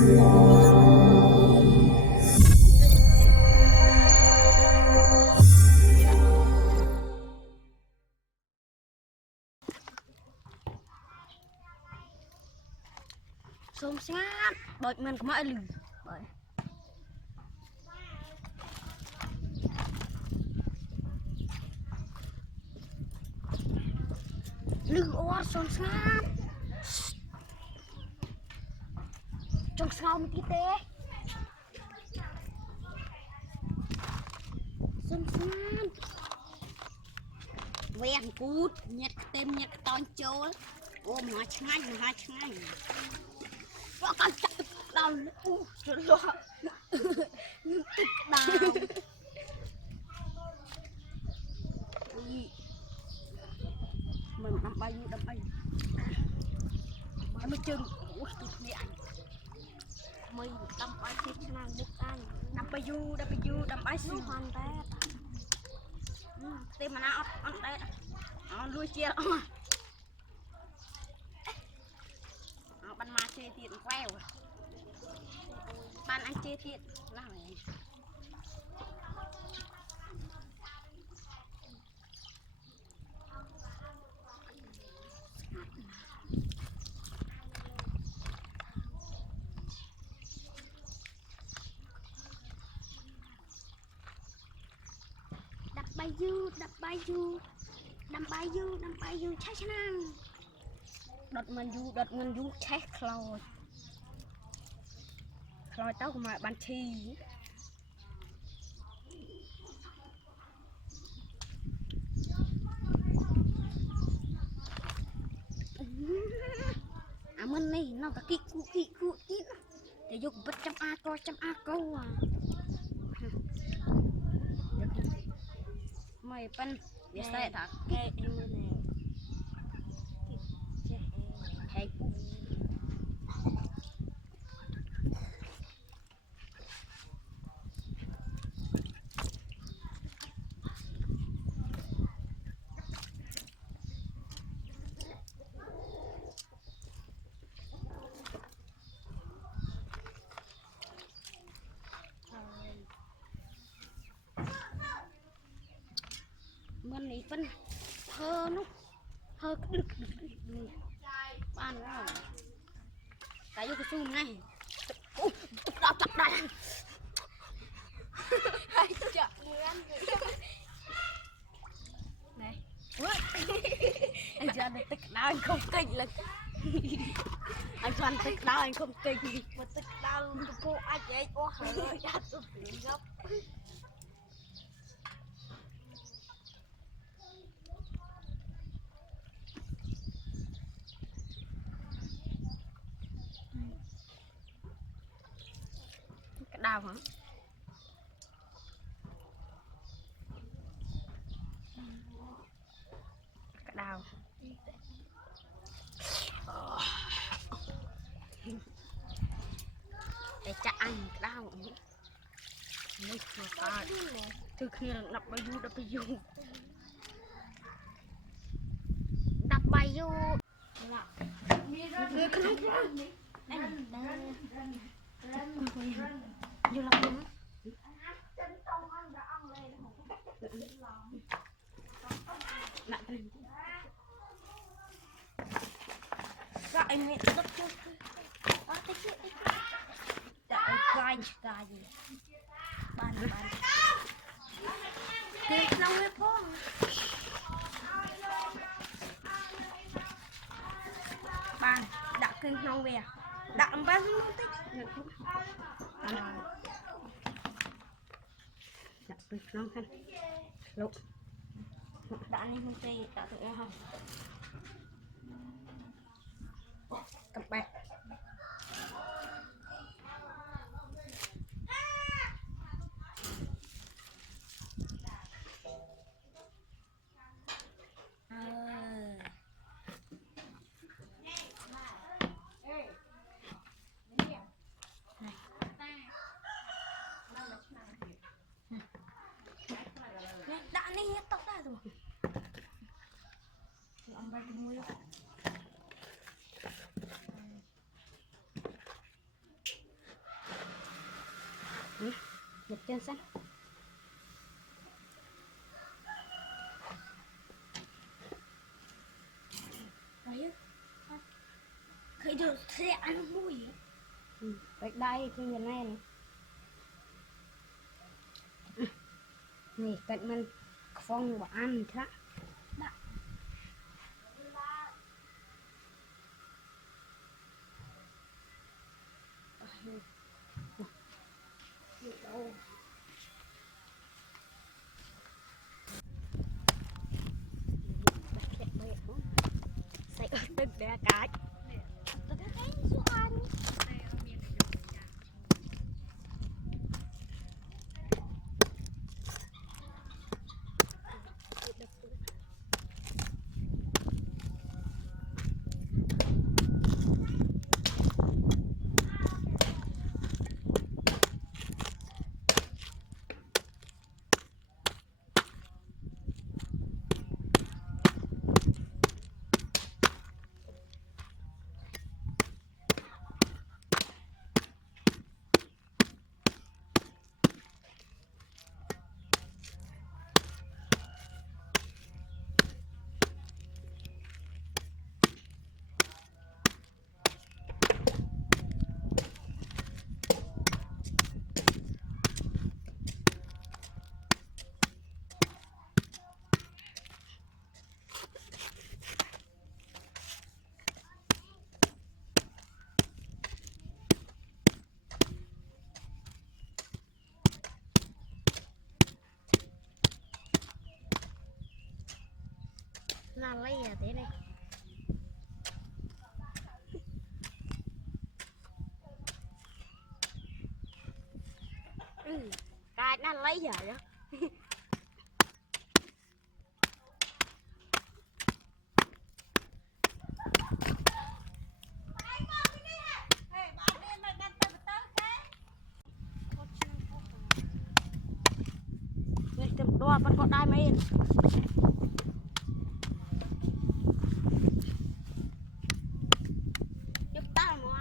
Xôm ngát bởi mình có mọi lử bởi lử ô xôm ngát trong sau một tí tê xôm ngát quen cút nhặt tên nhặt ton chối ôm nó ngay nó còn chặt đau trời lo tức đau mình đâm bay mới chừng ui mẹ mình đâm bay tiếp sang nước anh đâm bay xuống hoàn té tìm mà nào ăn đấy lui chia ban mà chơi tiền queo ban anh chơi tiền là đập bay du cháy năng đợt mình du cháy khôi tao của mày ban thi mình này nó cả kỹ cụ để dùng vật trăm a câu à mày phân để xe thả kệ em này hay mình này phân hơ nó hơ được ban rồi cái vô cái zoom này đau chặt đây hay chặt người ăn này anh Doan tức đau anh không kinh lực anh Doan tức đau anh không kinh mà tức đau cô anh ấy có hơi chặt tôi bị gấp đau hả cái đau để chắc anh cái đau mấy mà ta từ khi là đập bay du người không anh vô làm gì rồi anh mẹ rất thích đại gai gì ban thì không biết phong ban đã kinh không về đã ban tích đã kinh không thân lúc đã nên không tê đã tự em không cặp bạc đã nên hết tóc ra rồi ông bay cái mũi một chân sắt khởi được xe ăn mùi bạch đây thì nhìn này này cạnh mình phong và ăn thế sẽ cóទឹកđể cái xuống ăn là lấy à thế này cái nó lấy giờ đó đua vẫn còn đai mấy giúp tao mà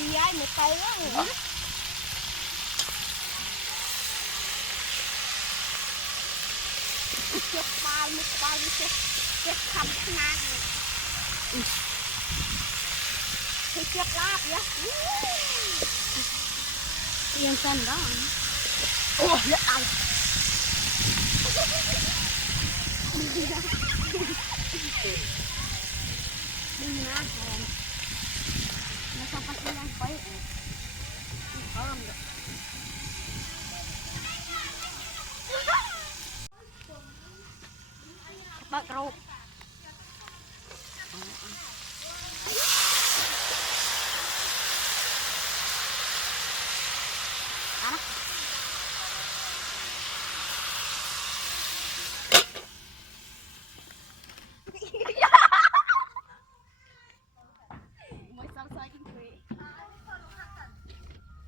chị ai một tay á chết ba chết khăm nang thì chết láp vậy yên chân đó ôi ăn đừng nát nó không có đang quay có không được bật rộp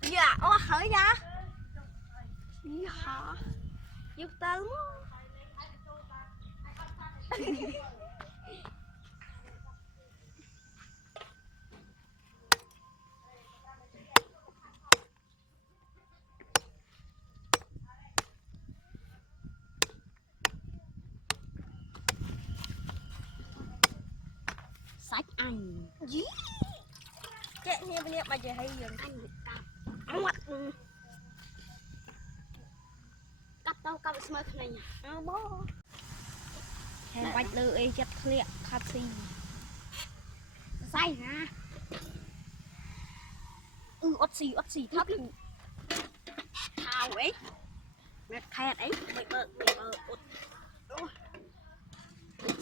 dạ ô hỡi dạ dạ giúp tao sách anh dí kệ nghe mà giờ hay dừng anh cặp ngoặt cặp tao cặp smart này bó hèn bạch lư ấy chất liệt khát xì say ha ớt xì thấp thao ấy mẹ khẹt ấy mày bơ ớt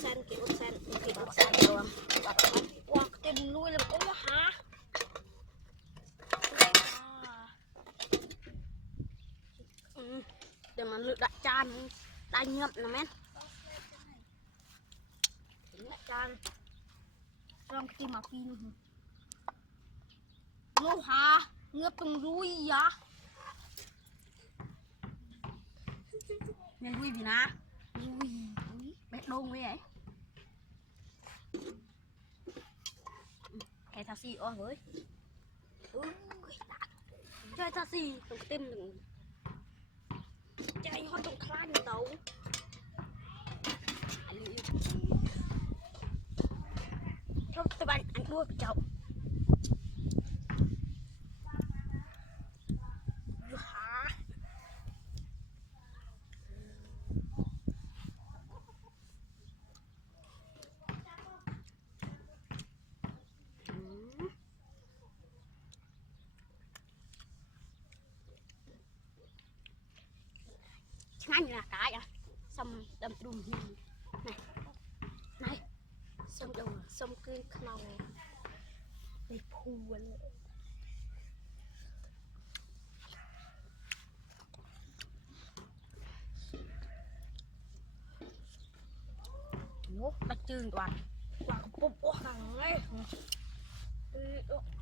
sen kiểu sen rồi wow cái tên nuôi làm ốm hả để mà lựa đại chan đại nhậm nè men đại chan trong cái tim mà pin lô hả ngập từng ruồi à nên ruồi gì nè ruồi bé đôn với ấy cái thà xì ôi với chơi thà xì tụi tim đừng chơi hoa tụi khăn tàu không tụi bạn ăn đua cái chậu ngay là cái à xong đâm đùm này này xong đầu xong cứ khâu để phù lên nốt bạch trường toàn toàn bốc bốc thằng ấy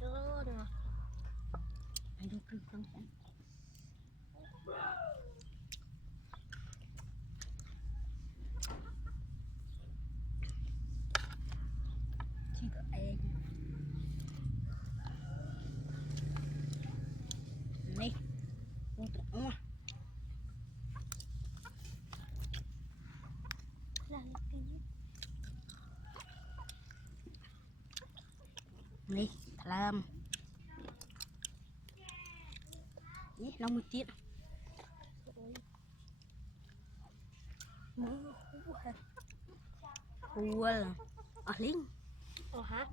đó nè anhดูcưng cưng chỉ có em này con tụi này làm nhé nó một tiết cua là ở lính hả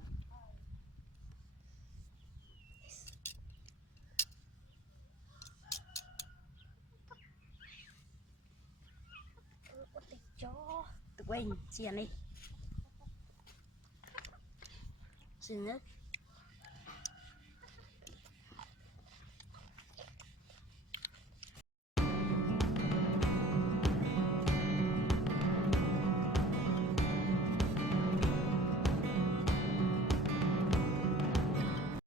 cho tụi mình chia đi xin nữa